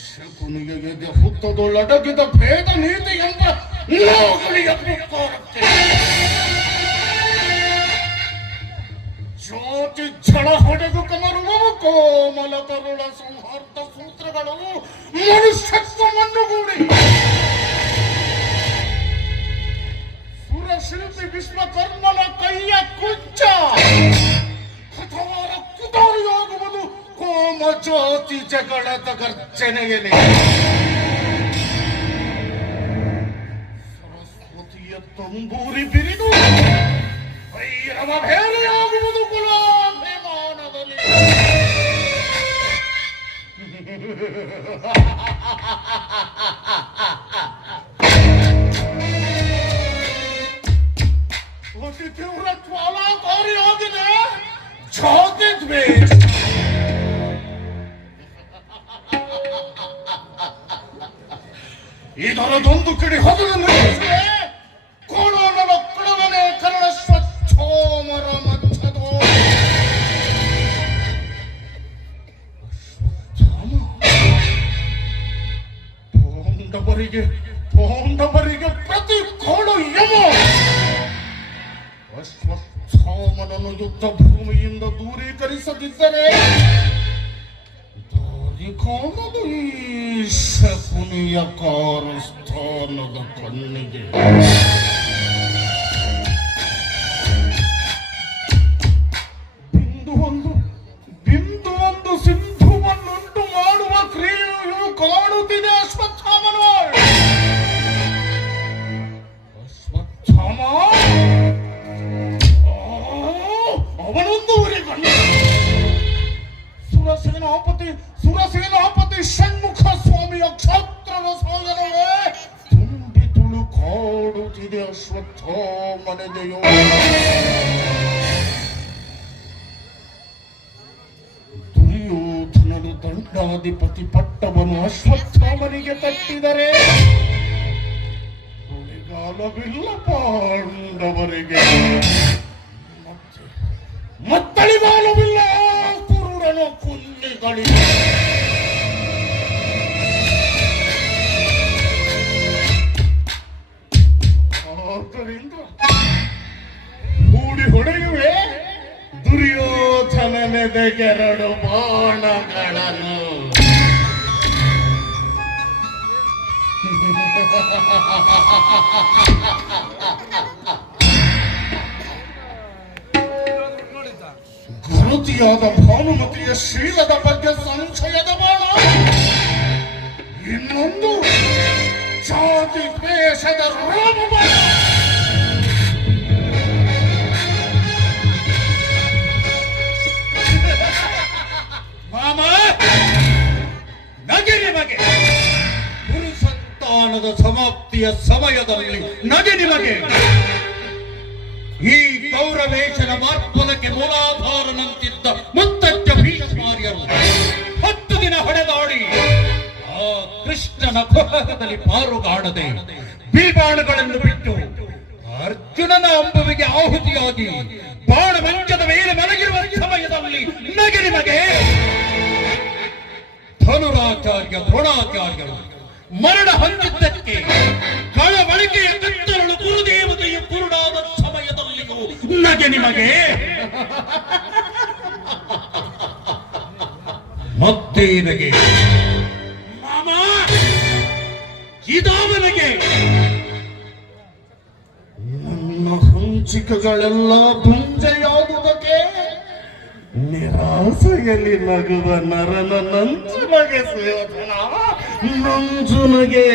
ಶಕುನಿಗೆ ಹುತ್ತದೊಳಡಗಿದ ಭೇದ ನೀತಿ ಎಂಬ ನೋಗಳಿಗೆ ಪುಕ್ಕೋರಕ್ಕೆ ಜ್ಯೋತಿ ಝಳ ಹೊಡೆದು ಕಮರುವ ಕೋಮಲ ತರುಳ ಸಂಹಾರ್ಥ ಸೂತ್ರಗಳು ಮನುಷ್ಯತ್ವವನ್ನು ಗೂಡಿ ಸುರಶಿಲ್ಪಿ ವಿಶ್ವಕರ್ಮನ ಕೈಯ ಕುಚ್ಚ ಹಠವಾರ ಕುದಾರಿಯಾಗುವುದು ಕೋಮ ಜ್ಯೋತಿ ಜಗಳದ ಗರ್ಜನೆಯಲ್ಲಿ. ಸರಸ್ವತಿಯ ತಂಬೂರಿ ಬಿರಿದು ಭೈರವ ಭೇರಿಯಾಗುವುದು ಕುಲಾಭಿಮಾನದಲ್ಲಿ. ಅತಿ ತೀವ್ರ ಜ್ವಾಲಾಕಾರಿಯಾಗಿದೆ ಜಾತಿ ದ್ವೇಷ. ಇದರದೊಂದು ಕಿಡಿ ಹಗಲು ನಡೆಸಿದೆ ಕೋಣನ ಕಡವನೆ ಕರಣ ಸ್ವಚ್ಛೋಮರ ಮಧ್ಯದೋ ಪೋಂಡವರಿಗೆ ಪ್ರತಿ ಕೋಡು ಯಮ. ಅಶ್ವತ್ಥಾಮನನ್ನು ಯುದ್ಧ ಭೂಮಿಯಿಂದ ದೂರೀಕರಿಸದಿದ್ದರೆ ದಾರಿ ಕಾಣದು ಈ ಶಕುನಿಯ ಕಾರಸ್ಥಾನದ ಕಣ್ಣಿಗೆ. ಬಿಂದು ಒಂದು ಸಿಂಧುವನ್ನುಂಟು ಮಾಡುವ ಕ್ರಿಯೆಯು ಕಾಣುತ್ತಿದೆ ಅಶ್ವತ್ಥಾಮನ. ಅಶ್ವತ್ಥಾಮ ಅವನೊಂದು ಊರಿ ಗಂಡ. ಸುರಸೇನಾಪತಿ ಷಣ್ಮುಖ ಸ್ವಾಮಿಯ ಕ್ಷಾತ್ರನ ಸಾಧನವೇ ತುಂಬಿ ತುಳುಕಾಡುತ್ತಿದೆ ಅಶ್ವತ್ಥಾಮನೆದೆಯೋ. ದುರ್ಯೋಧನನು ದಂಡಾಧಿಪತಿ ಪಟ್ಟವನ್ನು ಅಶ್ವತ್ಥಾಮನಿಗೆ ತಟ್ಟಿದರೆ ಉಳಿಗಾಲವಿಲ್ಲ ಪಾಂಡವರಿಗೆ. ಮತ್ತಳಿಗಾಲವಿಲ್ಲ ಕುರುಡನ ಕುನ್ನಿಗಳಿಗೆ. ಆದ್ದರಿಂದ ಹೂಡಿ ಹೊಡೆಯುವೆ ದುರ್ಯೋಧನನೆದೆಗೆರಡು ಬಾಣಗಳನ್ನು. ಗುರುತಿಯಾದ ಭಾನುಮತಿಯ ಶೀಲದ ಬಗ್ಗೆ ಸಂಶಯದ ಬಾಣ, ಇನ್ನೊಂದು ಜಾತಿ ದ್ವೇಷದ ರಾಮಬಾಣ. ಮಾಮ ನಗೆ ನಿಮಗೆ ಗುರು ಸಂತಾನದ ಸಮಾಪ್ತಿಯ ಸಮಯದಲ್ಲಿ ನಗೆ ನಿಮಗೆ. ಈ ಗೌರವೇಶನ ಮಾರ್ಪದಕ್ಕೆ ಮೂಲಾಧಾರನಂತಿದ್ದ ಮುತ್ತಜ್ಜ ಭೀಷ್ಮಾರ್ಯರು 10 ದಿನ ಹೊಡೆದಾಡಿ ಆ ಕೃಷ್ಣನ ಕುಹಕದಲ್ಲಿ ಪಾರುಗಾಡದೆ ಬೀಳ್ಬಾಣಗಳನ್ನು ಬಿಟ್ಟು ಅರ್ಜುನನ ಅಂಬುವಿಗೆ ಆಹುತಿಯಾಗಿ ಬಾಣ ಮಂಚದ ಮೇಲೆ ಮಲಗಿರುವ ಸಮಯದಲ್ಲಿ ನಗೆ ನಿಮಗೆ. ಧನುರಾಚಾರ್ಯ ದ್ರೋಣಾಚಾರ್ಯರು ಮರಣ ಹೊಂದಿದ್ದಕ್ಕೆ ಕಳವಳಿಕೆಯ ಕತ್ತರಳು ಗುರುದೇವತೆಯ ಕುರುಡಾದ ಸಮಯದಲ್ಲಿಯೂ ನಗೆ ನಿಮಗೆ. ಮತ್ತೆ ನಗೆ ಮಾಮ ಇದಾವನಿಗೆ. ನನ್ನ ಹಂಚಿಕೆಗಳೆಲ್ಲ ಭುಂಜೆಯಾಗುವುದಕ್ಕೆ ನಿರಾಸೆಯಲ್ಲಿ ನಗುವ ನರನ ನಂಜುನಗೆ ಸುಯೋಧನ, ನಂಜುನಗೆ.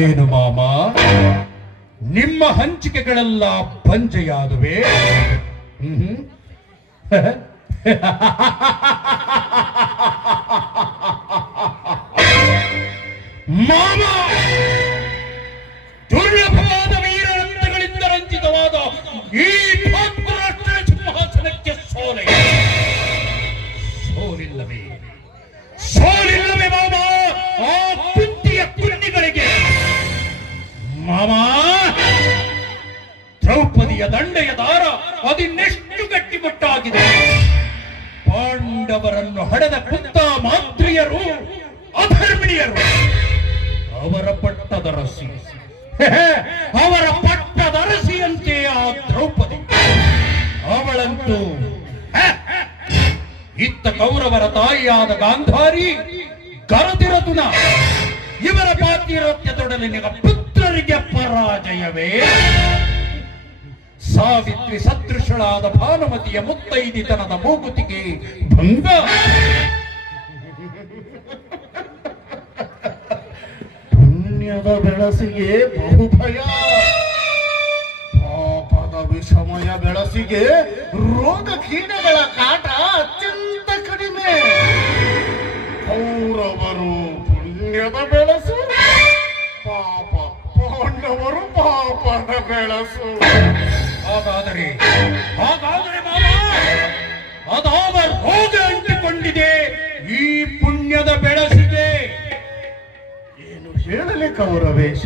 ಏನು ಮಾಮ ನಿಮ್ಮ ಹಂಚಿಕೆಗಳೆಲ್ಲ ಭಂಜೆಯಾದುವೆ? ಮಾಮ ದುರ್ಲಭವಾದ ವೀರರಂತಗಳಿಂದ ರಂಜಿತವಾದ ಈ ಸಿಂಹಾಸನಕ್ಕೆ ಸೋಲಿನ ಸೋಲಿಲ್ಲವೇ ಸೋಲಿಲ್ಲವೇ ಮಾಮ ಆ ಕುಂತಿಯ ಕುನ್ನಿಗಳಿಗೆ? ಮಾಮ, ದ್ರೌಪದಿಯ ದಂಡೆಯ ದಾರ ಅದಿನ್ನೆಷ್ಟು ಗಟ್ಟಿಮುಟ್ಟಾಗಿದೆ. ಪಾಂಡವರನ್ನು ಹಡೆದ ಪುತ್ತ ಮಾತ್ರಿಯರು ಅಧರ್ಮಿಣಿಯರು, ಅವರ ಪಟ್ಟದರಸಿ ಅವರ ಪಟ್ಟದರಸಿಯಂತೆ ಆ ದ್ರೌಪದಿ. ಅವಳಂತೂ ಇತ್ತ ಕೌರವರ ತಾಯಿಯಾದ ಗಾಂಧಾರಿ ಗರದಿರದುನ ಇವರ ಪಾತಿರತ್ಯದೊಡಲಿನ ಪುತ್ರರಿಗೆ ಪರಾಜಯವೇ? ಸಾವಿತ್ರಿ ಸದೃಶಳಾದ ಭಾನುಮತಿಯ ಮುತ್ತೈದಿತನದ ಮೂಗುತಿಗೆ ಭಂಗ. ಪುಣ್ಯದ ಬೆಳಸಿಗೆ ಬಹುಭಯ, ಪಾಪದ ವಿಷಮಯ ಬೆಳಸಿಗೆ ರೋಗ ಕೀಟಗಳ ಕಾಟ ಅತ್ಯಂತ ಕಡಿಮೆ. ಕೌರವರು ಪುಣ್ಯದ ಬೆಳಸು, ಪಾಪ ಪಾಂಡವರು ಪಾಪದ ಬೆಳಸು. ಹಾಗಾದರೆ ಮಾಮ, ಅದಾವ ರೋಗ ಅಂಟಿಕೊಂಡಿದೆ ಈ ಪುಣ್ಯದ ಬೆಳಸಿಗೆ? ಏನು ಹೇಳಲಿ ಕೌರವೇಶ?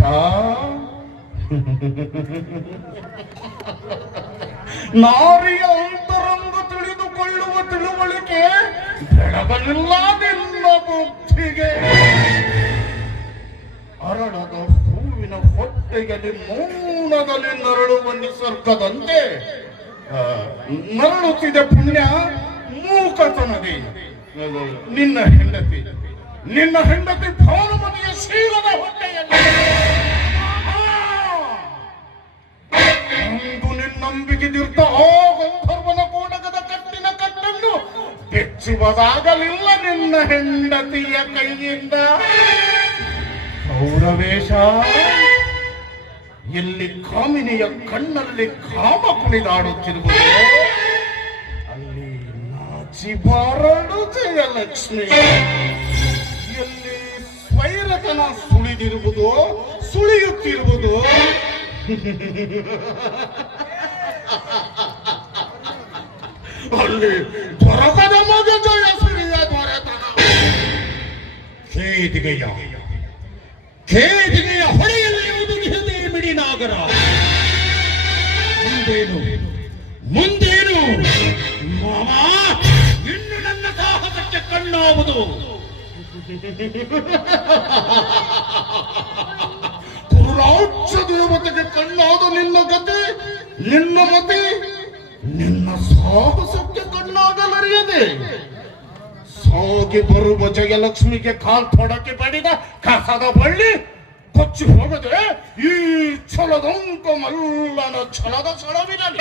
ನಾರಿಯ ಅಂತರಂಗ ತಿಳಿದುಕೊಳ್ಳುವ ತಿಳುವಳಿಕೆ ಬೆಳಗಲಿಲ್ಲ ನಿನ್ನ ಬುದ್ಧಿಗೆ. ಅರಳದ ಹೂವಿನ ಹೊಟ್ಟೆಯಲ್ಲಿ ಮೌನದಲ್ಲಿ ನರಳುವ ನಿಸರ್ಗದಂತೆ ನರಳುತ್ತಿದೆ ಪುಣ್ಯ ಮೂಕತನದಿ. ನಿನ್ನ ಹೆಂಡತಿ ಭಾನುಮತಿಯ ಶೀಲದ ಹೊಟ್ಟೆಯಲ್ಲಿ ಅಂದು ನಿನ್ನಂಬಿಗಿದಿರ್ತ ಆ ಗಂಧರ್ವನ ಕೋಟಕದ ಕಟ್ಟಿನ ಕಟ್ಟನ್ನು ಬೆಚ್ಚುವುದಾಗಲಿಲ್ಲ ನಿನ್ನ ಹೆಂಡತಿಯ ಕೈಯಿಂದ. ಕೌರವೇಶ, ಎಲ್ಲಿ ಕಾಮಿನಿಯ ಕಣ್ಣಲ್ಲಿ ಕಾಮ ಕುಣಿದಾಡುತ್ತಿರುವುದು ಅಲ್ಲಿ ನಾಚಿ ಬಾರಡು ಜಯಲಕ್ಷ್ಮಿ. ಎಲ್ಲಿ ಸ್ವೈರತನ ಸುಳಿದಿರುವುದು ಸುಳಿಯುತ್ತಿರುವುದು ಅಲ್ಲಿ ದೊರಕದ ಮಗ ಜಯಶ್ರೀಯ ದೊರೆತನ. ಖೇದಿಗೆಯ ಹೊಳೆಯಲ್ಲಿ ಒದಗಿಸದೆ ಮಿಡಿನಾಗರ. ಮುಂದೇನು ಮಾಮ, ಇನ್ನು ನನ್ನ ಸಾಹಸಕ್ಕೆ ಕಣ್ಣಾವುದು. ಕುರುರಾಕ್ಷದಿರುವತೆಗೆ ಕಣ್ಣಾದ ನಿನ್ನ ಗತಿ, ನಿನ್ನ ಮತಿ ನಿನ್ನ ಸಾಹಸಕ್ಕೆ ಕಣ್ಣಾಗಲರಿಯದೆ ಸಾಗಿ ಬರುವ ಜಯಲಕ್ಷ್ಮಿಗೆ ಕಾಲ್ತೊಡಕ್ಕೆ ಬಡಿದ ಕಸದ ಬಳ್ಳಿ ಕೊಚ್ಚಿ ಹೋಗದೆ ಈ ಛಲದಂಕ ಮಲ್ಲನ ಛಲದ ಛಲವಿರಲಿ.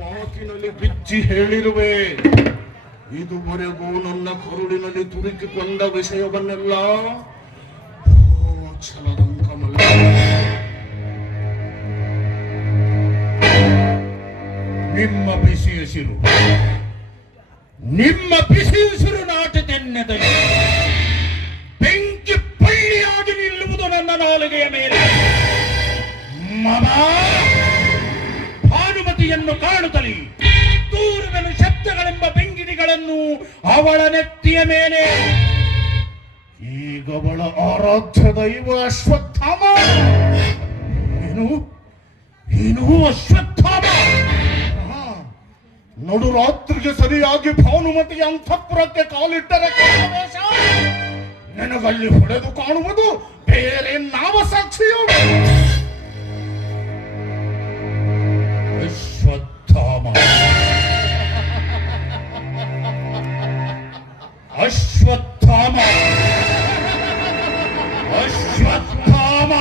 ಮಾತಿನಲ್ಲಿ ಬಿಚ್ಚಿ ಹೇಳಿರುವೆ, ಇದುವರೆಗೂ ನನ್ನ ಕರುಳಿನಲ್ಲಿ ತುರುಕಿಕೊಂಡ ವಿಷಯವನ್ನೆಲ್ಲ. ಛಲದಂಕ ಮಲ್ಲ, ನಿಮ್ಮ ಬಿಸಿ ಉಸಿರು ನಾಟತೆನ್ನದಲ್ಲಿ ಬೆಂಕಿ ಪಳ್ಳಿಯಾಗಿ ನಿಲ್ಲುವುದು ನನ್ನ ನಾಲಿಗೆಯ ಮೇಲೆ. ಮಮ, ಭಾನುಮತಿಯನ್ನು ಕಾಣುತ್ತಲೇ ದೂರವೆನು ಶಬ್ದಗಳೆಂಬ ಬೆಂಕಿಡಿಗಳನ್ನು ಅವಳ ನೆತ್ತಿಯ ಮೇಲೆ. ಈಗವಳ ಆರಾಧ್ಯ ದೈವ ಅಶ್ವತ್ಥಾಮ. ಏನು ಅಶ್ವತ್ಥಾಮ? ನಡುರಾತ್ರಿಗೆ ಸರಿಯಾಗಿ ಭಾನುಮತಿಯ ಅಂತಃಪುರಕ್ಕೆ ಕಾಲಿಟ್ಟರೆ ಕೌರವೇಶ, ನಿನಗಲ್ಲಿ ಹೊಡೆದು ಕಾಣುವುದು ಬೇರೆ ನಾವ ಸಾಕ್ಷಿಯೋ? ಅಶ್ವತ್ಥಾಮ, ಅಶ್ವತ್ಥಾಮ, ಅಶ್ವತ್ಥಾಮ.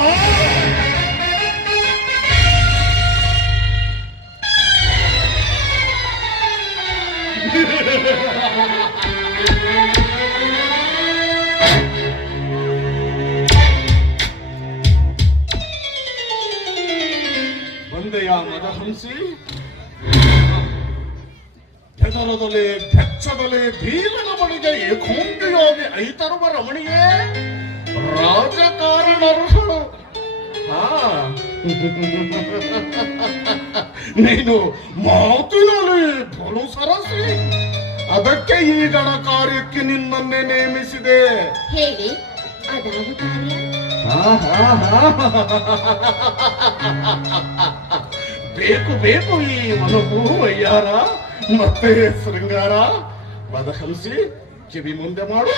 ಬಂದೆಯ ಮದಹಂಸಿ, ಹೆದರದಲ್ಲಿ ಬೆಚ್ಚದಲ್ಲಿ ಭೀಮನ ಬಳಿಗೆ ಏಕಾಂಗಿಯಾಗಿ ಐತರುವ ರಮಣಿಯೇ ರಾಜಕಾರಣರು. ನೀನು ಮಾತಿನಲ್ಲಿ ಬಲು ಸರಸಿ, ಅದಕ್ಕೆ ಈ ಗಣ ಕಾರ್ಯಕ್ಕೆ ನಿನ್ನನ್ನೇ ನೇಮಿಸಿದೆ. ಹೇಳಿ, ಅದಾವ ಕಾರ್ಯ? ಬೇಕು ಬೇಕು ಈ ಮನವು ವಯ್ಯಾರ ಮತ್ತೆ ಶೃಂಗಾರ. ಬದಹಂಸಿ ಕಿವಿ ಮುಂದೆ ಮಾಡು.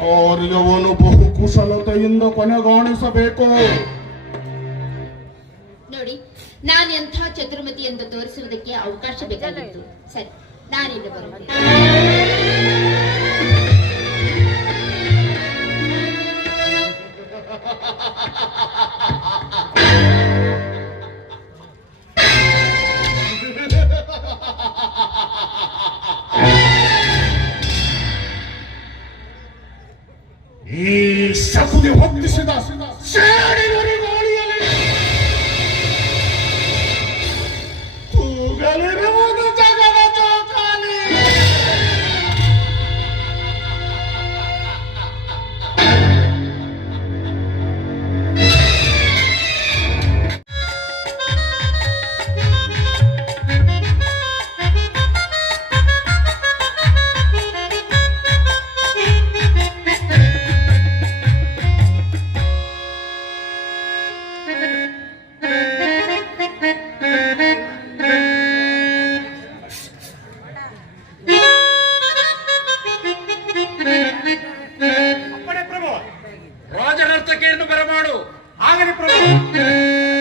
ಕಾರ್ಯವನ್ನು ಬಹು ಕುಶಲತೆಯಿಂದ ಕೊನೆಗಾಣಿಸಬೇಕು. ನೋಡಿ, ನಾನು ಎಂಥ ಚತುರ್ಮತಿ ಎಂದು ತೋರಿಸುವುದಕ್ಕೆ ಅವಕಾಶ ಬೇಕಾಗಿತ್ತು. ಸರಿ, ನಾನಿನ್ನು ಬರುತ್ತೇನೆ. ಈ ಶಕುನಿ ಹೊತ್ತಿಸಿದ ಸೇಡಿಗರಿಗೋಳಿಯಲ್ಲಿ ತೂಗಲಿರುವುದು ಜಗದ ಜೋಕಾಲಿ. ರಾಜನರ್ತಕಿಯನ್ನು ಬರಮಾಡು. ಆಗಲಿ ಪ್ರಭು.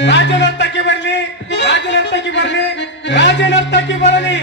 ರಾಜನರ್ತಕಿ ಬರಲಿ, ರಾಜನರ್ತಕಿ ಬರಲಿ, ರಾಜನರ್ತಕಿ ಬರಲಿ.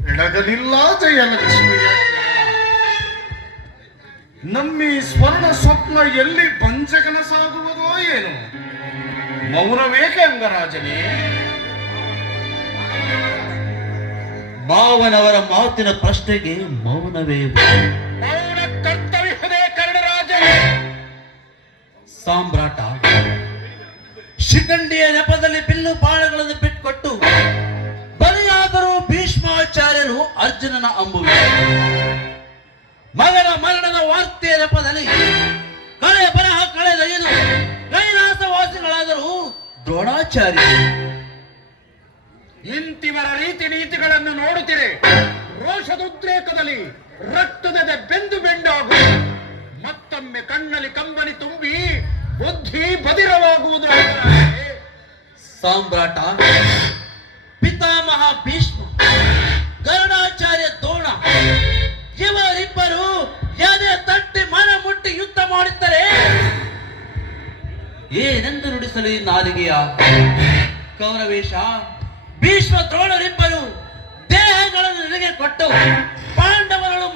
ಎಡಗಲಿಲ್ಲ ಜಯಲಕ್ಷ್ಮಿಯ. ನಮ್ಮಿ ಸ್ವರ್ಣ ಸ್ವಪ್ನ ಎಲ್ಲಿ ಬಂಜಕನಸಾಗುವುದೋ ಏನು? ಮೌನವೇಕೆ ಅಂಗರಾಜನೇ? ಮಾವನವರ ಮಾತಿನ ಪ್ರಶ್ನೆಗೆ ಮೌನವೇ ಮೌನ ಕರ್ತವ್ಯವೇ ಕರ್ಣರಾಜನೇ. ಸಾಮ್ರಾಟ ಶಿಖಂಡಿಯ ನೆಪದಲ್ಲಿ ಬಿಲ್ಲು ಬಾಣಗಳನ್ನು ಬಿಟ್ಟುಕೊಟ್ಟು ಬಲಿಯಾದರೂ ಭೀಷ್ಮಾಚಾರ್ಯರು ಅರ್ಜುನನ ಅಂಬುವೆ. ಮಗನ ಮರಣದ ವಾರ್ತೆಯ ನೆಪದಲ್ಲಿ ಕಳೆ ಬರಹ ಕಳೆದೊಯ್ಯಲು ಕೈಲಾಸವಾಸಿಗಳಾದರೂ ದ್ರೋಣಾಚಾರ್ಯರು. ಇಂತಿವರ ರೀತಿ ನೀತಿಗಳನ್ನು ನೋಡುತ್ತೀರಿ. ರೋಷದುದ್ರೇಕದಲ್ಲಿ ರಕ್ತದ ಬೆಂದು ಬೆಂಡಾಗುವ ಮತ್ತೊಮ್ಮೆ ಕಣ್ಣಲ್ಲಿ ಕಂಬನಿ ತುಂಬಿ ಬುದ್ಧಿ ಬದಿರವಾಗುವುದು. ಸಾಮ್ರಾಟ, ಪಿತಾಮಹ ಭೀಷ್ಮ, ಗರುಡಾಚಾರ್ಯ ದ್ರೋಣ ಇವರಿಬ್ಬರು ಎದೆ ತಟ್ಟಿ ಮನ ಮುಟ್ಟಿ ಯುದ್ಧ ಮಾಡುತ್ತಾರೆ. ಏನೆಂದು ನುಡಿಸಲು ಈ ನಾಲಿಗೆಯ ಕೌರವೇಶ? ಭೀಷ್ಮ ದ್ರೋಣರಿಬ್ಬರು ದೇಹಗಳನ್ನು ನಿನಗೆ ಕೊಟ್ಟು ಪಾಂಡವರಳು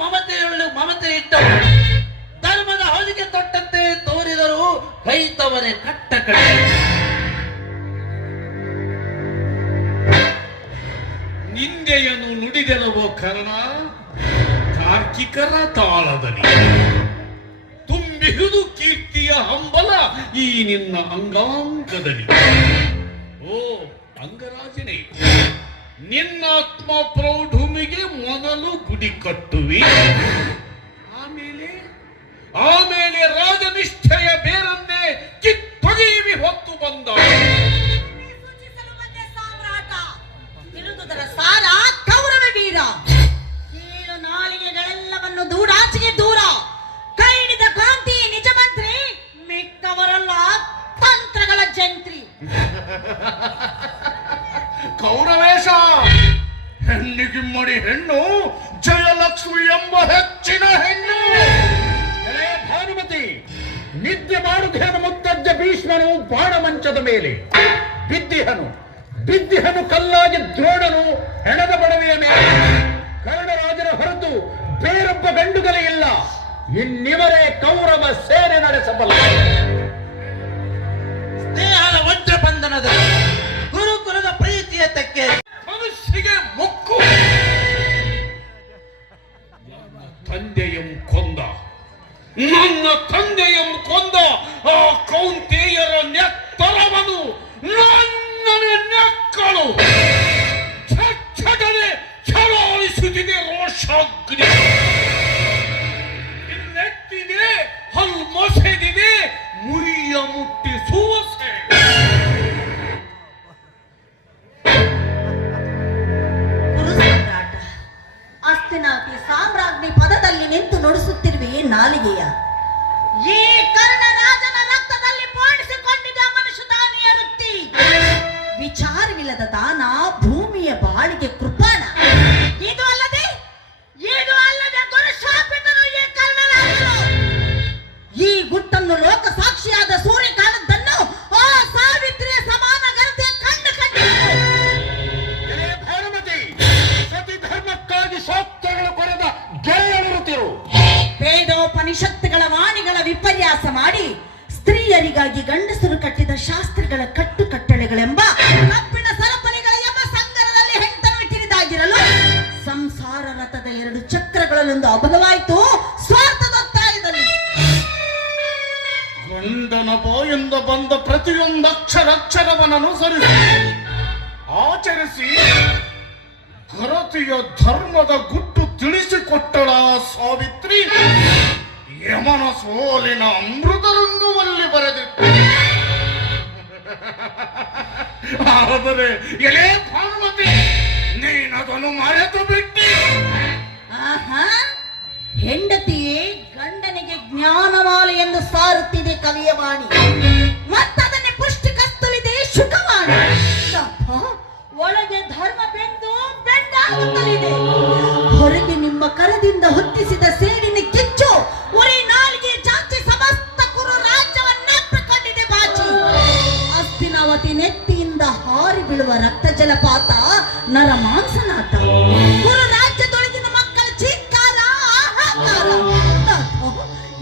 ಮಮತೆ ಇಟ್ಟು ಧರ್ಮದ ಹೊಲಿಗೆ ತೊಟ್ಟಂತೆ ತೋರಿದರು ಕೈತವರೇ ಕಟ್ಟ ಕಡೆ. ನಿಂದೆಯನ್ನು ನುಡಿದೆನವೋ ಕರ್ಣ, ತಾರ್ಕಿಕರ ತಾಳದಲ್ಲಿ ತುಂಬಿಹುದು ಕೀರ್ತಿಯ ಹಂಬಲ ಈ ನಿನ್ನ ಅಂಗಾಂಗದಲ್ಲಿ. ಓ ಅಂಗರಾಜನೇ, ನಿನ್ನಾತ್ಮ ಪ್ರೌಢುಮಿಗೆ ಮೊದಲು ಗುಡಿ ಕಟ್ಟುವಿ, ಆಮೇಲೆ ರಾಜನಿಷ್ಠೆಯ ಬೇರನ್ನೇ ಕಿತ್ತೊಗೆಯುವಿ ಹೊತ್ತು ಬಂದ. ಸಾರ ಕೌರವ ವೀರ, ಕೀಳು ನಾಲಿಗೆಗಳೆಲ್ಲವನ್ನು ದೂರಾಚೆಗೆ ದೂರ, ಕೈ ಹಿಡಿದ ಕಾಂತಿ ನಿಜ ಮಂತ್ರಿ, ಮಿಕ್ಕವರಲ್ಲ ತಂತ್ರಗಳ ಜಂತ್ರಿ. ಕೌರವೇಶ, ಹೆಣ್ಣಿಗಿಮ್ಮಡಿ ಹೆಣ್ಣು, ಜಯಲಕ್ಷ್ಮಿ ಎಂಬ ಹೆಚ್ಚಿನ ಹೆಣ್ಣು. ಭಾನುಮತಿ, ನಿದ್ದೆ ಮಾಡುವುದೇನು ಮುತ್ತಜ್ಜ ಭೀಷ್ಮನು ಬಾಣಮಂಚದ ಮೇಲೆ ಬಿದ್ದಿಹನು ಕಲ್ಲಾಗಿ ದ್ರೋಣನು ಹೆಣದ ಬಡವೆಯ ಮೇಲೆ. ಕರ್ಣರಾಜನ ಹೊರತು ಬೇರೊಬ್ಬ ಗಂಡುಗಳೇ ಇಲ್ಲ. ಇನ್ನಿವರೇ ಕೌರವ ಸೇನೆ ನಡೆಸಬಲ್ಲ. ಸ್ನೇಹದ ವಜ್ರ ಬಂಧನದ ಗುರುಕುಲದ ಪ್ರೀತಿಯ ತೆಕ್ಕೆ ಮನಸ್ಸಿಗೆ ಮೊಕ್ಕು. ನನ್ನ ತಂದೆಯಂ ಕೊಂದ ಆ ಕೌಂತೆಯರ ನೆತ್ತರವನು ನನ್ನನೆ ನೆಕ್ಕಳು ಛಟ್ಟನೆ ಛಲಾಯಿಸುತ್ತಿದೆ ರೋಷಾಗ್ನಿ. ನೆತ್ತಿದೆ, ಹಲ್ ಮೊಸೆದಿದೆ, ಮುರಿಯ ಮುಟ್ಟಿಸುವ ಹಸ್ತಿನಾಪುರ ಸಾಮ್ರಾಜ್ಞಿ ಪದದಲ್ಲಿ ನಿಂತು ನುಡಿಸುತ್ತಿರುವೆ ನಾಲಿಗೆಯ. ಈ ಕರ್ಣರಾಜನ ರಕ್ತದಲ್ಲಿ ಪೋಣಿಸಿಕೊಂಡಿದ್ದ ಮನುಷ್ಯದಾನಿಯ ವೃತ್ತಿ, ವಿಚಾರವಿಲ್ಲದ ದಾನ, ಭೂಮಿಯ ಬಾಳಿಗೆ ಕೃಪಾಣ. ಇದು ಅಲ್ಲದೆ ಗುರುಶಾಪಿತನು ಈ ಕರ್ಣರಾಜನು. ಈ ಗುಟ್ಟನ್ನು ಲೋಕ ಸಾಕ್ಷಿಯಾದ ಸೂರ್ಯ ಕಾಣದ್ದನ್ನು ಆ ಸಾವಿತ್ರಿಯ ಸಮಾನ ಘನತೆ ಕಂಡು ಸತಿ ಧರ್ಮಕ್ಕಾಗಿ ಸೋಕ್ತಗಳು ಕೊರೆದ ಗೆಳೆಯರುತ್ತಿರು. ವೇದೋಪನಿಷತ್ತುಗಳ ವಾಣಿಗಳ ವಿಪರ್ಯಾಸ ಮಾಡಿ ಸ್ತ್ರೀಯರಿಗಾಗಿ ಗಂಡಸರು ಕಟ್ಟಿದ ಶಾಸ್ತ್ರಗಳ ಕಟ್ಟುಕಟ್ಟಳೆಗಳೆಂಬ ಕಬ್ಬಿಣ ಸರಪಳಿಗಳ ಎಂಬ ಸಂಗರದಲ್ಲಿ ಹೆಂಡನ್ನು ಕಿರಿದಾಗಿರಲು ಸಂಸಾರ ರಥದ 2 ಚಕ್ರಗಳಲ್ಲೊಂದು ಅಬಲವಾಯಿತು ಸ್ವಾರ್ಥದೊತ್ತಾಯದಲ್ಲಿ. ಗಂಡನ ಬಾಯಿಂದ ಬಂದ ಪ್ರತಿಯೊಂದು ಅಕ್ಷರವನ್ನನುಸರಿಸಿ ಆಚರಿಸಿ ಘರತಿಯ ಧರ್ಮದ ಗುಟ್ಟು ತಿಳಿಸಿಕೊಟ್ಟಳ ಸಾವಿತ್ರಿ ಯಮನ ಸೋಲಿನ ಅಮೃತರಂಗವಲ್ಲಿ ಬರೆದಿತ್ತು. ಆದರೆ ಎಲೆ ಭಾನುಮತಿ, ನೀನದನ್ನು ಮರೆತು ಬಿಟ್ಟಿ. ಆಹಾ, ಹೆಂಡತಿಯೇ ಗಂಡನಿಗೆ ಜ್ಞಾನಮಾಲೆ ಎಂದು ಸಾರುತ್ತಿದೆ ಕವಿಯ ವಾಣಿ. ಮತ್ತದನ್ನೇ ಪುಷ್ಟಿ ಕಸ್ತಲಿದೆ ಶುಕವಾಣಿ. ಒಳಗೆ ಧರ್ಮ ಬೆಂಡಾಗುತ್ತಲಿದೆ. ಹೊರಗೆ ನಿಮ್ಮ ಕರದಿಂದ ಹೊತ್ತಿಸಿದ ಸೇಡಿನ ಕಿಚ್ಚು ಉರಿ ನಾಲಿಗೆ ಚಾಚಿ ಸಮಸ್ತ ಕುರು ರಾಜ್ಯವನ್ನಪ್ಪಿಕೊಂಡಿದೆ ಬಾಚಿ. ಹಸ್ತಿನಾವತಿ ನೆತ್ತಿಯಿಂದ ಹಾರಿ ಬೀಳುವ ರಕ್ತ ಜಲಪಾತ ನರ ಮಾಂಸನಾಥ. ಕುರು ರಾಜ್ಯ ತೊಳೆದಿನ ಮಕ್ಕಳ ಚೀತ್ಕಾರ, ಆಹಾಕಾರ.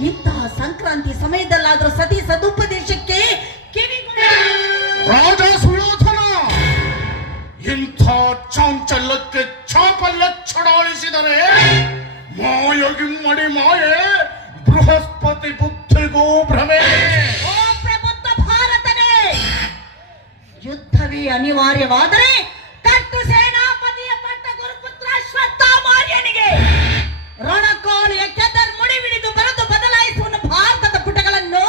ಇಂತಹ ಸಂಕ್ರಾಂತಿ ಸಮಯದಲ್ಲಾದ್ರೂ ಸತಿ ಸದುಪದೇಶಕ್ಕೆ ರಾಜ ಸುಯೋಧನ ಇಂಥ ಚಾಂಚಲ್ಯಕ್ಕೆ ಚಾಪಲ್ಯ ಚಡಾಯಿಸಿದರೆ ಮಾಯಗಿಮ್ಮಡಿ ಮಾಯೆ, ಬೃಹಸ್ಪತಿ ಬುದ್ಧಿಗೂ ಭ್ರಮೆ. ಓ ಪ್ರಬುದ್ಧ ಭಾರತನೇ, ಯುದ್ಧವೇ ಅನಿವಾರ್ಯವಾದರೆ ಕಟ್ಟು ಸೇನಾಪತಿಯ ಪಟ್ಟ ಗುರುಪುತ್ರ ಅಶ್ವತ್ಥಾಮಾರ್ಯನಿಗೆ ರಣಕೋಳಿಯ ಕೆದರ್ ಮುಡಿವಿಡಿದು ಬರೆದು ಬದಲಾಯಿಸುವ ಭಾರತದ ಪುಟಗಳನ್ನು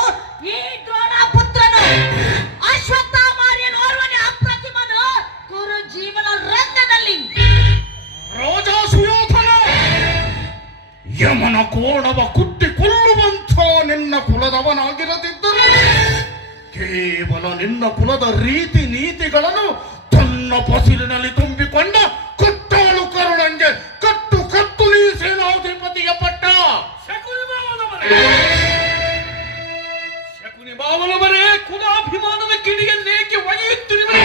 ಈ ದ್ರೋಣ ಪುತ್ರನು ಅಶ್ವತ್ಥಾಮಾರ್ಯನು ಓರ್ವನೇ ಅಪ್ರತಿಮನು ಕುರು ಜೀವನ ರಂಗದಲ್ಲಿ. ರಾಜ ಸುಯೋಧನ ನನ್ನ ಕೋಣವ ಕುಟ್ಟಿಕೊಳ್ಳುವಂಥ ನಿನ್ನ ಕುಲದವನಾಗಿರದಿದ್ದರೂ ಕೇವಲ ನಿನ್ನ ಕುಲದ ರೀತಿ ನೀತಿಗಳನ್ನು ತನ್ನ ಪಸಿಲಿನಲ್ಲಿ ತುಂಬಿಕೊಂಡ ಕೊಟ್ಟಾಳು ಕರುಣಂಗೆ ಕಟ್ಟು ಕತ್ತು ನೀ ಸೇನಾಧಿಪತಿಯ ಪಟ್ಟ. ಶಕುನಿ ಬಾವಲವರೇ, ಕುಲಾಭಿಮಾನದ ಕಿಡಿಯನ್ನೇಕೆ ಒಡೆಯುತ್ತಿರುವೆ?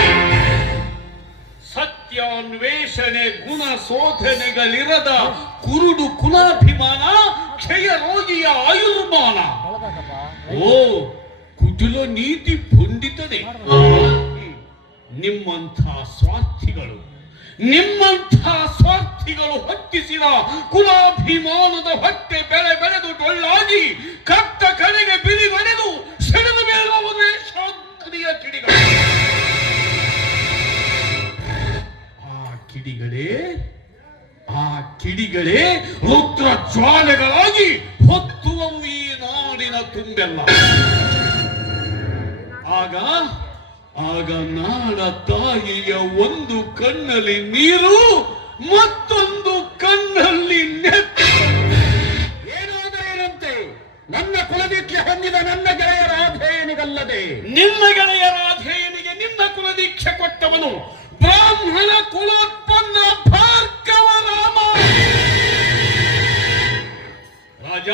ಸತ್ಯಾನ್ವೇಷಣೆ ಗುಣ ಶೋಧನೆಗಳಿರದ ಕುರುಡು ಕುಲಾಭಿಮಾನ ಕ್ಷಯ ರೋಗಿಯ ಆಯುರ್ಮಾನ. ಓ ಕುಟಿಲ ನೀತಿ ಪಂಡಿತನೇ, ನಿಮ್ಮಂಥ ಸ್ವಾರ್ಥಿಗಳು ಹೊತ್ತಿಸಿದ ಕುಲಾಭಿಮಾನದ ಹೊಟ್ಟೆ ಬೆಳೆದು ಡೊಳ್ಳಾಗಿ ಕಟ್ಟ ಕಡೆಗೆ ಬಿಳಿಗಡೆದು ಸೆಳೆದು ಬೀಳುವವರೇ ಶಾಂತಿಯ ಕಿಡಿಗಳು. ಆ ಕಿಡಿಗಳೇ ರುದ್ರ ಜ್ವಾಲೆಗಳಾಗಿ ಹೊತ್ತುವವು ಈ ನಾಡಿನ ತುಂಬೆಲ್ಲ. ಆಗ ನಾಡ ತಾಯಿಯ ಒಂದು ಕಣ್ಣಲ್ಲಿ ನೀರು, ಮತ್ತೊಂದು ಕಣ್ಣಲ್ಲಿ ನೆತ್ತು. ಏನಾದರೇನಂತೆ, ನನ್ನ ಕುಲದೀಕ್ಷೆ ಹೊಂದಿದ ನನ್ನ ಗೆಳೆಯರ ಅಧ್ಯಯನಿಗಲ್ಲದೆ ನಿನ್ನ ಗೆಳೆಯರ ಅಧ್ಯಯನಿಗೆ ನಿನ್ನ ಕುಲದೀಕ್ಷೆ ಕೊಟ್ಟವನು ಬ್ರಾಹ್ಮಣ ಕುಲೋತ್ಪನ್ನ ಭಾರ್ಗವ ರಾಮ. ರಾಜ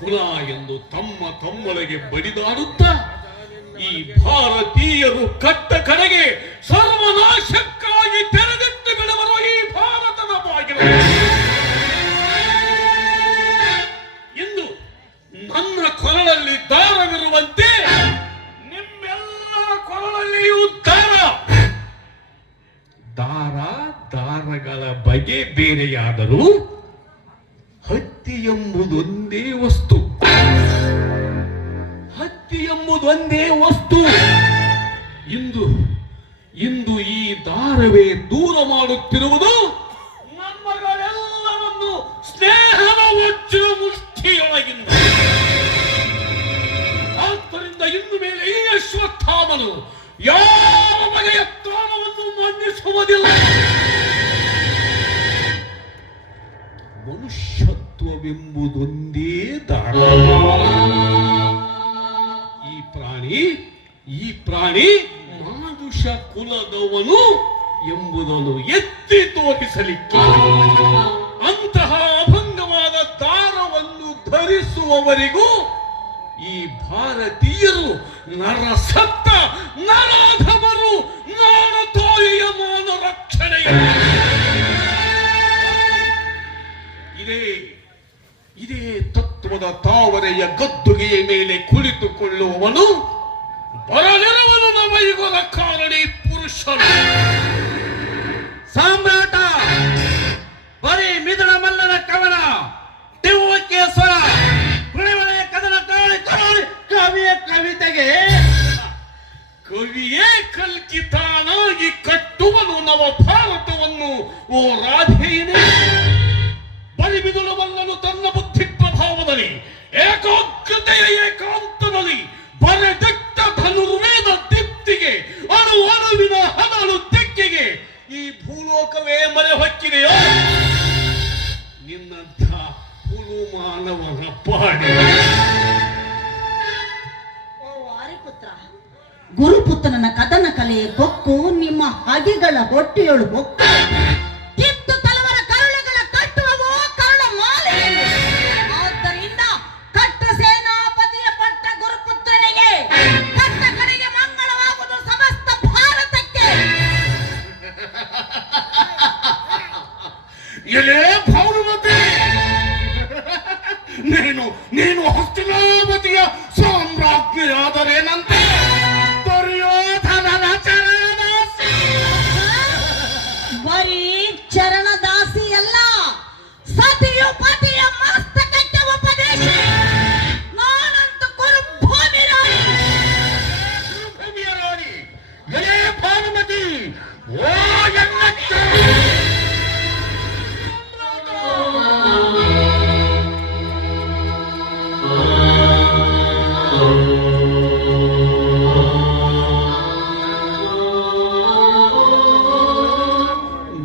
ಕುಲ ಎಂದು ತಮ್ಮೊಳಗೆ ಬಡಿದಾಡುತ್ತಾ ಈ ಭಾರತೀಯರು ಕಟ್ಟ ಕಡೆಗೆ ಸರ್ವನಾಶಕ್ಕಾಗಿ ತೆರೆದಿಟ್ಟು ಬಿಡುವರು ಈ ಭಾರತದ ಬಾಗಿಲು. ಇಂದು ನನ್ನ ಕೊರಳಲ್ಲಿ ದಾರವಿರುವಂತೆ ನಿಮ್ಮೆಲ್ಲರ ಕೊರಳಲ್ಲಿಯೂ ದಾರಗಳ ಬಗೆ ಬೇರೆಯಾದರೂ ಹತ್ತಿ ಎಂಬುದೊಂದೇ ವಸ್ತು. ಇಂದು ಈ ದಾರವೇ ದೂರ ಮಾಡುತ್ತಿರುವುದು ನಮ್ಮಗಳೆಲ್ಲವನ್ನು ಸ್ನೇಹದ ವಜ್ರ ಮುಷ್ಟಿಯೊಳಗಿಂದ. ಆದ್ದರಿಂದ ಇನ್ನು ಮೇಲೆ ಈ ಅಶ್ವತ್ಥಾಮನು ಯಾವ ಬಗೆಯ ತ್ಯಾಗವನ್ನು ಮನ್ನಿಸುವುದಿಲ್ಲ. ಮನುಷ್ಯತ್ವವೆಂಬುದೊಂದೇ ದಾರ. ಈ ಪ್ರಾಣಿ ಮಾನುಷ ಕುಲದವನು ಎಂಬುದನ್ನು ಎತ್ತಿ ತೋರಿಸಲಿಕ್ಕೆ ಅಂತಹ ಅಭಂಗವಾದ ದಾರವನ್ನು ಧರಿಸುವವರಿಗೂ ಈ ಭಾರತೀಯರು ನರಸತ್ತ ನರಾಧಮರು, ನಾಡತಾಯಿಯ ಮಾನ ರಕ್ಷಣೆಯ ಇದೇ ತತ್ವದ ತಾವರೆಯ ಗದ್ದುಗೆಯ ಮೇಲೆ ಕುಳಿತುಕೊಳ್ಳುವವನು ಬರಲಿರುವನು ನವಯುಗದ ಕಾರಣಿ ಪುರುಷನು. ಸಾಮ್ರಾಟ ಬರೀ ಮಿದುಳ ಮಲ್ಲನ ಕವನ, ಟಿವ್ವಕ್ಕೆ ಸ್ವರ, ಕುಳಿವಳೆಯ ಕದನ, ಕವಿಯ ಕವಿತೆಗೆ ಕವಿಯೇ ಕಲ್ಕಿತಾನಾಗಿ ಕಟ್ಟುವನು ನವ ಭಾರತವನ್ನು. ಓ ರಾಧೇಯನೇ, ಬಲಿಬಿದುಳು ಮಲ್ಲನು ತನ್ನ ಬುದ್ಧಿ ಪ್ರಭಾವದಲ್ಲಿ ಏಕಾಗ್ರತೆಯ ಏಕಾಂತದಲ್ಲಿ ಬರೆದಿಟ್ಟ ಧನುರ್ವೇದ ದೀಪ್ತಿಗೆ ಅಣುವಿನ ಹನಲು ತೆಕ್ಕೆಗೆ ಈ ಭೂಲೋಕವೇ ಮರೆ ಹೊಕ್ಕಿದೆಯೋ? ನಿನ್ನಂಥ ಹುಳು ಮಾನವರ ಪಾಡಿ. ಗುರುಪುತ್ರನ ಕದನ ಕಲೆಯ ಕೊಕ್ಕು ನಿಮ್ಮ ಹಗೆಗಳ ಹೊಟ್ಟೆಯೊಳು ಹೊಕ್ಕು. ಕಿತ್ತು ತಲವರ ಕರುಳುಗಳ ಕಟ್ಟುವವು ಕರುಳ ಮಾಲೆ. ಆದ್ದರಿಂದ ಕಟ್ಟ ಸೇನಾಪತಿಯ ಪಟ್ಟ ಗುರುಪುತ್ರನಿಗೆ ಕಟ್ಟ ಕಡೆಗೆ ಮಂಗಳವಾಗುವುದು ಸಮಸ್ತ ಭಾರತಕ್ಕೆ. ಎಲೆ ಭಾನುಮತಿ, ನೀನು ಹಸ್ತಿನಾವತಿಯ ಸಾಮ್ರಾಜ್ಞಿಯಾದರೇನಂತೆ ದುರ್ಯೋಧನನ ಚರಣದಾಸಿ. ಬರೀ ಚರಣದಾಸಿ ಅಲ್ಲ, ಸತಿಯು ಪತಿಯ ಮಸ್ತಕಕ್ಕೆ ಉಪದೇಶ. ನಾನಂತೂ ಕುರುಭೂಮಿ ರಾಣಿ. ಎಲೆ ಭಾನುಮತಿ, ಓ ಎನ್ನ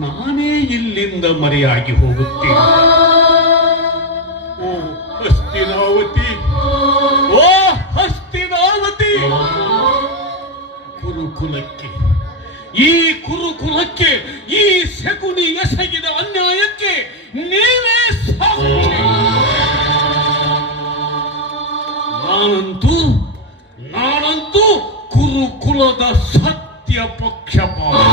ನಾನೇ ಇಲ್ಲಿಂದ ಮರೆಯಾಗಿ ಹೋಗುತ್ತೇನೆ. ಕುಲಕ್ಕೆ ಈ ಶಕುನಿ ಎಸಗಿದ ಅನ್ಯಾಯಕ್ಕೆ ನೀವೇ ಸಾಕ್ಷಿ. ನಾನಂತೂ ಕುರುಕುಲದ ಸತ್ಯ ಪಕ್ಷಪಾತಿ.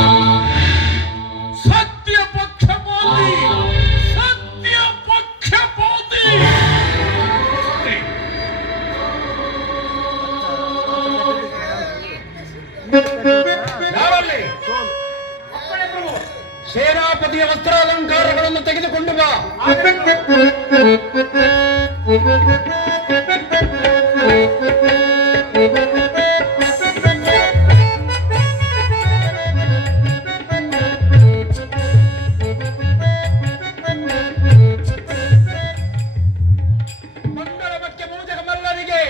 ಯಾರಲ್ಲಿ ಸೇನಾಪತಿಯ ವಸ್ತ್ರಾಲಂಕಾರಗಳನ್ನು ತೆಗೆದುಕೊಂಡು ಬಾ. ಮಂಗಳಮಕ್ಕೆ ಮೂಜಗ ಮಲ್ಲನಿಗೆ,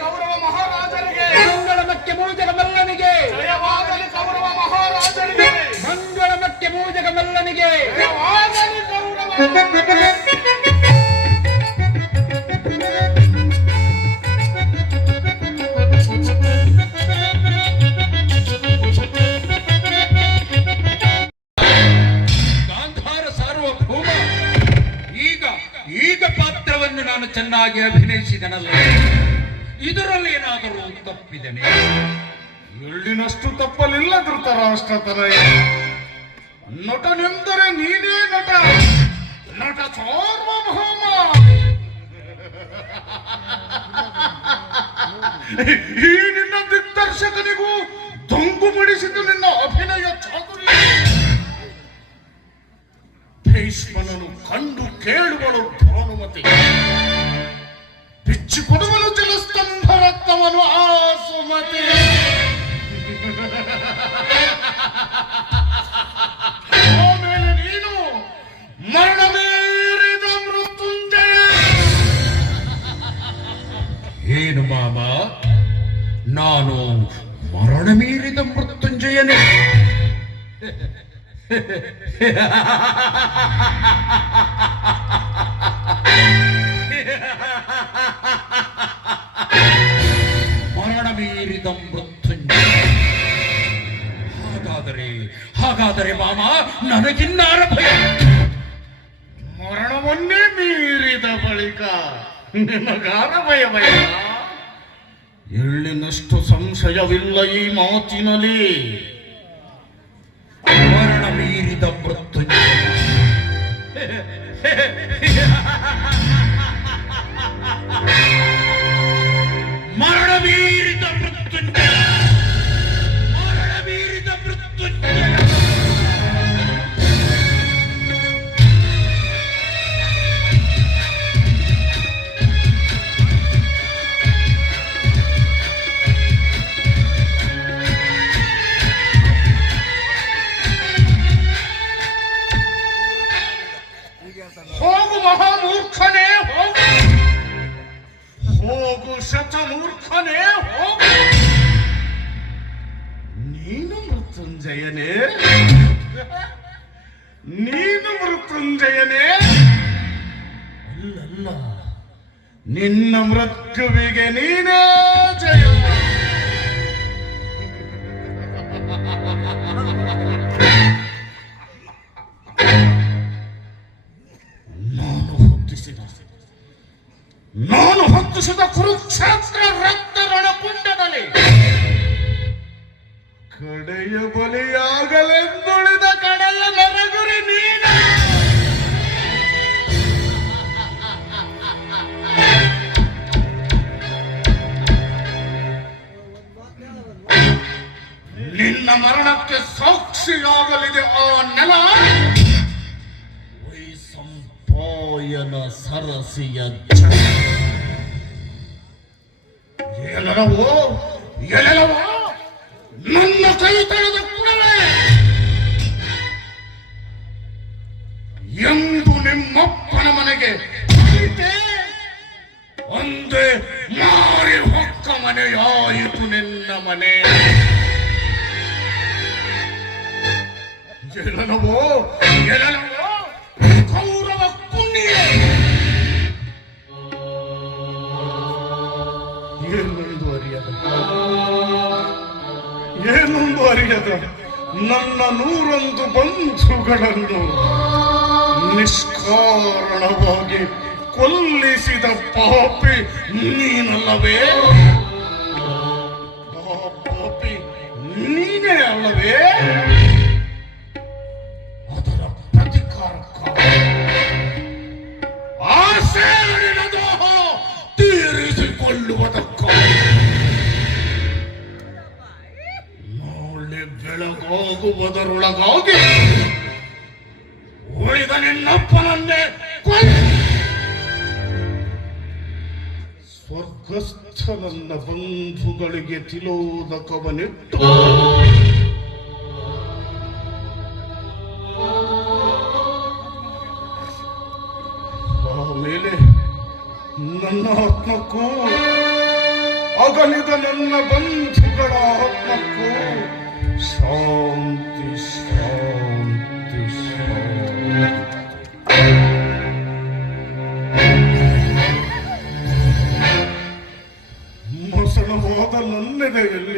ಕೌರವ ಮಹಾರಾಜರಿಗೆ ಮಂಗಳಮಕ್ಕೆ ಮೂಜಗ ಮಲ್ಲನಿಗೆ, ಜಯವಾಗಲಿ ಕೌರವ ಮಹಾರಾಜರಿಗೆ, ಮಂಗಳಮಕ್ಕೆ ಮೂಜಗ ಮಲ್ಲನಿಗೆ. ಜಯವಾಗಲಿ ಕೌರವ. ಗಾಂಧಾರ ಸಾರ್ವಭೌಮ, ಈಗ ಪಾತ್ರವನ್ನು ನಾನು ಚೆನ್ನಾಗಿ ಅಭಿನಯಿಸಿದನಲ್ಲ, ಇದರಲ್ಲಿ ಏನಾದರೂ ತಪ್ಪಿದೆನೆ? ಎಳ್ಳಿನಷ್ಟು ತಪ್ಪಲಿಲ್ಲ ಧೃತರಾಷ್ಟ್ರತನಯ. ನಟನೆಂದರೆ ನೀನೇ ನಟ ಸಾರ್ವಭೌಮ. ಈ ನಿನ್ನ ದಿಗ್ದರ್ಶಕನಿಗೂ ದೊಂಗು ಬಿಡಿಸಿದ್ದು ನಿನ್ನ ಅಭಿನಯ ಚಾತುರ್ಯ. ಭೀಷ್ಮನನ್ನು ಕಂಡು ಕೇಳುವಳು ಭಾನುಮತಿ, ಬಿಚ್ಚಿಕೊಡುವನು ಜಲಸ್ತಂಭ ರಕ್ತವನು ಆ ಸುಮತಿ. ಆಮೇಲೆ ನೀನು ಮರಣ ಮೀರಿದ ಮೃತ್ಯುಂಜಯ. ಏನು ಮಾಮ, ನಾನು ಮರಣ ಮೀರಿದ ಮೃತ್ಯುಂಜಯನೇ? ಮರಣ ಮೀರಿದ ಮೃತ್ಯುಂಜಯ. ಹಾಗಾದರೆ ಮಾಮ, ನನಗಿನ್ನಾರ ಭಯ? ಮರಣವನ್ನೇ ಮೀರಿದ ಬಳಿಕ ನಿನಗಾರ ಭಯ? ಎಳ್ಳಿನಷ್ಟು ಸಂಶಯವಿಲ್ಲ ಈ ಮಾತಿನಲ್ಲಿ. ಮರಣ ಮೀರಿದ ಮೃತ್ಯುಂಜಯ. ಮರಣ ಮೀರಿದ ಮೃತ್ಯುಂಜಯ. ಮರಣ ಮೀರಿದ ಮೃತ್ಯುಂಜಯ. ಹೋಗು ಮಹಾಮೂರ್ಖನೇ ಹೋಗು, ಹೋಗು ಶತಮೂರ್ಖನೇ ಹೋಗು. ನೀನು ಮೃತ್ಯುಂಜಯನೇ, ನೀನು ಮೃತ್ಯುಂಜಯನೇ. ಅಲ್ಲಲ್ಲ, ನಿನ್ನ ಮೃತ್ಯುವಿಗೆ ನೀನೇ ಜಯ. ನಾನು ಹೊತ್ತಿಸಿದ ಕುರುಕ್ಷೇತ್ರ ರಕ್ತ ರಣಕುಂಡದಲ್ಲಿ ಕಡೆಯ ಬಲಿಯಾಗಲೆಂದುಳಿದ ಕಡೆಯ ನರಗುರಿ ನೀನು. ನಿನ್ನ ಮರಣಕ್ಕೆ ಸಾಕ್ಷಿಯಾಗಲಿದೆ ಆ ನೆಲ. ವೈಸಂಪಾಯನ ಸರಸಿಯ ಎಲ್ಲವೋ ನನ್ನ ಕೈ ತಳೆದ ಕೂಡಲೇ ಎಂದು ನಿಮ್ಮಪ್ಪನ ಮನೆಗೆ ಒಂದೇ ಮಾರಿ ಹೊಕ್ಕ ಮನೆಯಾಯಿತು ನಿನ್ನ ಮನೆ. ಎಲ್ಲವೋ ಕೌರವ ಕುನ್ನಿಯೇ. ಏನೊಂದು ಅರಿಯದ ನನ್ನ 101 ಬಂಧುಗಳನ್ನು ನಿಷ್ಕಾರಣವಾಗಿ ಕೊಲ್ಲಿಸಿದ ಪಾಪಿ ನೀನಲ್ಲವೇ? ಪಾಪಿ ನೀನೇ ಅಲ್ಲವೇ? ಅದರ ಪ್ರತಿಕಾರಕ್ಕಾಗಿ ಆಸೆ ದಾಹ ತೀರಿಸಿಕೊಳ್ಳುವುದಕ್ಕಾಗಿ ನಾಳೆ ಬೆಳಗಾಗುವುದರೊಳಗಾಗಿ ಉಳಿದ ನಿನ್ನಪ್ಪನನ್ನೇ ಸ್ವರ್ಗಸ್ಥ ನನ್ನ ಬಂಧುಗಳಿಗೆ ತಿಲೋದಕವನಿಟ್ಟು ಆಮೇಲೆ ನನ್ನ ಆತ್ಮಕ್ಕೂ ಅಗಲಿದ ನನ್ನ ಬಂಧುಗಳ ಆತ್ಮಕ್ಕೂ ಶಾಂತಿ ಶಾಂತಿ ಶಾಂತಿ. ಮೊಸಳವಾದ ನನ್ನೆದೆಯಲ್ಲಿ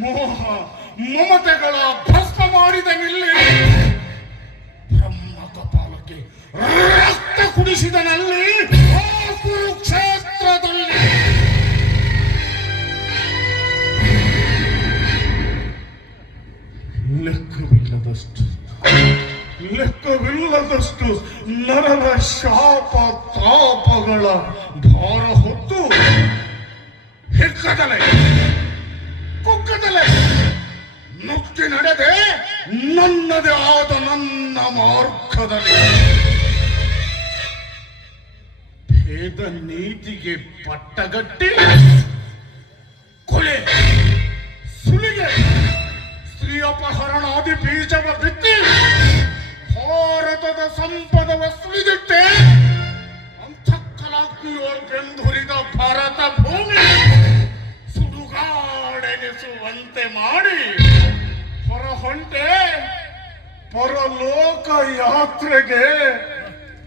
ಮೋಹ ಮಮತೆಗಳ ಭಸ್ಮ ಮಾಡಿದ ನಿಲ್ಲಿ ಬ್ರಹ್ಮ ಕಪಾಲಕ್ಕೆ ರಕ್ತ ಕುಡಿಸಿದನಲ್ಲಿ ಆ ಕುರುಕ್ಷೇತ್ರದಲ್ಲಿ ಲೆಕ್ಕವಿಲ್ಲದಷ್ಟು ನರರ ಶಾಪ ತಾಪಗಳ ಭಾರ ಹೊತ್ತು ಹಿಕ್ಕದಲೆ ಕುಕ್ಕದಲೆ ನುಗ್ಗಿ ನಡೆದೆ ನನ್ನದೇ ಆದ ನನ್ನ ಮಾರ್ಗದಲ್ಲಿ ಭೇದ ನೀತಿಗೆ ಪಟ್ಟಗಟ್ಟಿ ಕೊಲೆ ಸುಲಿಗೆ ಸ್ತ್ರೀ ಅಪಹರಣಾದಿ ಬೀಜವ ಬಿತ್ತಿ ಭಾರತದ ಸಂಪದವ ಸುಳಿದಿಟ್ಟೆ ಅಂತಃಕಲಾಗ್ನಿಯೋರ್ ಬೆಂದುರಿದ ಭಾರತ ಭೂಮಿ ಸುಡುಗಾಡೆನಿಸುವಂತೆ ಮಾಡಿ ಹೊರ ಹೊಂಟೆ ಪರಲೋಕ ಯಾತ್ರೆಗೆ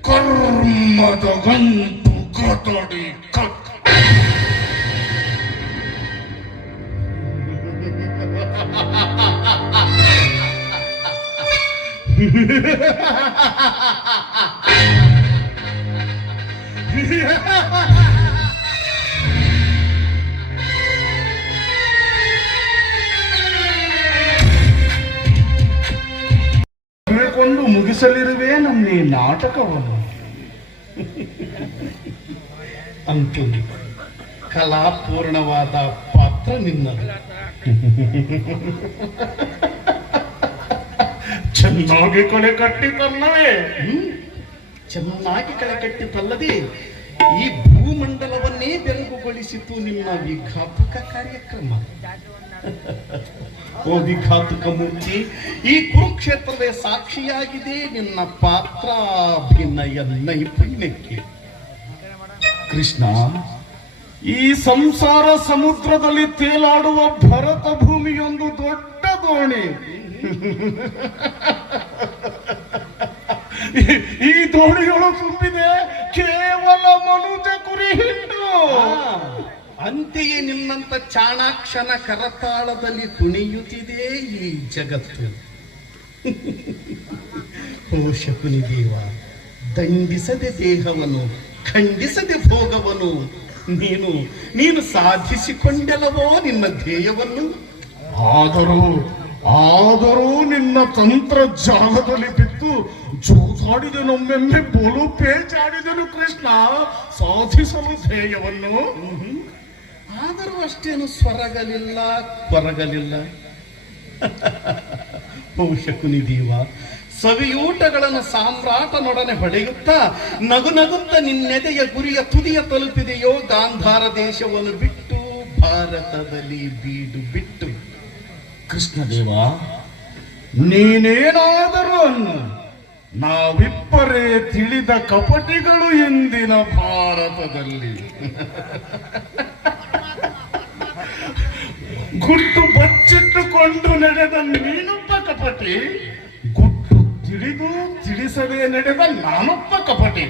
ಕರ್ಮದ ಗಂಟು ಕತಡಿ ಕಟ್ ಕೊಂಡು ಮುಗಿಸಲಿರುವೆ ನನ್ನ ಈ ನಾಟಕವನ್ನು. ಅಂತೂ ಕಲಾಪೂರ್ಣವಾದ ಪಾತ್ರ ನಿನ್ನದು. ಚೆನ್ನಾಗಿ ಕಳೆ ಕಟ್ಟಿತಲ್ಲವೇ? ಚೆನ್ನಾಗಿ ಕಳೆ ಕಟ್ಟಿತಲ್ಲದೆ ಈ ಭೂಮಂಡಲವನ್ನೇ ಬೆರಗುಗೊಳಿಸಿತು ನಿನ್ನ ವಿಘಾತಕ ಕಾರ್ಯಕ್ರಮ. ಓ ವಿಘಾತಕ ಮೂರ್ತಿ, ಈ ಕುರುಕ್ಷೇತ್ರದ ಸಾಕ್ಷಿಯಾಗಿದೆ ನಿನ್ನ ಪಾತ್ರಾಭಿನಯ ನೈಪುಣ್ಯಕ್ಕೆ. ಕೃಷ್ಣ, ಈ ಸಂಸಾರ ಸಮುದ್ರದಲ್ಲಿ ತೇಲಾಡುವ ಭರತ ಭೂಮಿಯೊಂದು ದೊಡ್ಡ ದೋಣಿ. ಈ ದೋಣಿಗಳು ತುಂಬಿದೆ ಕೇವಲ ಮನುಜ ಕುರಿ ಹಿಂಡು. ಅಂತೆಯೇ ನಿನ್ನಂತ ಚಾಣಾಕ್ಷನ ಕರತಾಳದಲ್ಲಿ ಕುಣಿಯುತ್ತಿದೆ ಈ ಜಗತ್ತು. ಓ ಶಕುನಿ ದೇವ, ದಂಡಿಸದೆ ದೇಹವನ್ನು ಖಂಡಿಸದೆ ಭೋಗವನ್ನು ನೀನು ಸಾಧಿಸಿಕೊಂಡೆಲ್ಲವೋ ನಿನ್ನ ಧ್ಯೇಯವನ್ನು. ಆದರೂ ನಿನ್ನ ತಂತ್ರಜಾಲದಲ್ಲಿ ಬಿದ್ದು ಜೋತಾಡಿದನೊಮ್ಮೆಮ್ಮೆ ಬೋಲು ಪೇಚಾಡಿದನು ಕೃಷ್ಣ ಸಾಧಿಸಲು ಧ್ಯೇಯವನ್ನು. ಆದರೂ ಅಷ್ಟೇನು ಸ್ವರಗಲಿಲ್ಲ ಕೊರಗಲಿಲ್ಲ. ಶಕುನಿ ದೇವ, ಸವಿಯೂಟಗಳನ್ನು ಸಾಮ್ರಾಟನೊಡನೆ ಹೊಡೆಯುತ್ತಾ ನಗು ನಗುತ್ತಾ ನಿನ್ನೆದೆಯ ಗುರಿಯ ತುದಿಯ ತಲುಪಿದೆಯೋ ಗಾಂಧಾರ ದೇಶವನ್ನು ಬಿಟ್ಟು ಭಾರತದಲ್ಲಿ ಬೀಡು ಬಿಟ್ಟು. ಕೃಷ್ಣದೇವ, ನೀನೇನಾದರೂ ಅನ್ನು, ನಾವಿಬ್ಬರೇ ತಿಳಿದ ಕಪಟಿಗಳು ಇಂದಿನ ಭಾರತದಲ್ಲಿ. ಗುಟ್ಟು ಬಚ್ಚಿಟ್ಟುಕೊಂಡು ನಡೆದ ನೀನೊಬ್ಬ ಕಪಟಿ, ಗುಟ್ಟು ತಿಳಿಸದೆ ನಡೆದ ನಾನೊಬ್ಬ ಕಪಟಿ.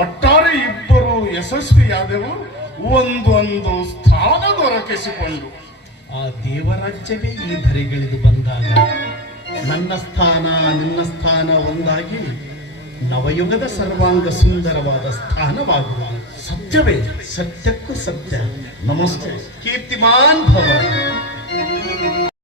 ಒಟ್ಟಾರೆ ಇಬ್ಬರು ಯಶಸ್ವಿಯಾದೆವು, ಒಂದೊಂದು ಸ್ಥಾನ ದೊರಕೆ ಭಾವಿಸಿಕೊಂಡು ಆ ದೇವರಾಜ್ಯವೇ ಈ ಧರೆಗಿಳಿದು ಬಂದಾಗ ನನ್ನ ಸ್ಥಾನ ನಿನ್ನ ಸ್ಥಾನ ಒಂದಾಗಿ ನವಯುಗದ ಸರ್ವಾಂಗ ಸುಂದರವಾದ ಸ್ಥಾನವಾಗುವ ಸತ್ಯವೇ ಸತ್ಯಕ್ಕೂ ಸತ್ಯ. ನಮಸ್ತೆ. ಕೀರ್ತಿಮಾನ್ ಭವ.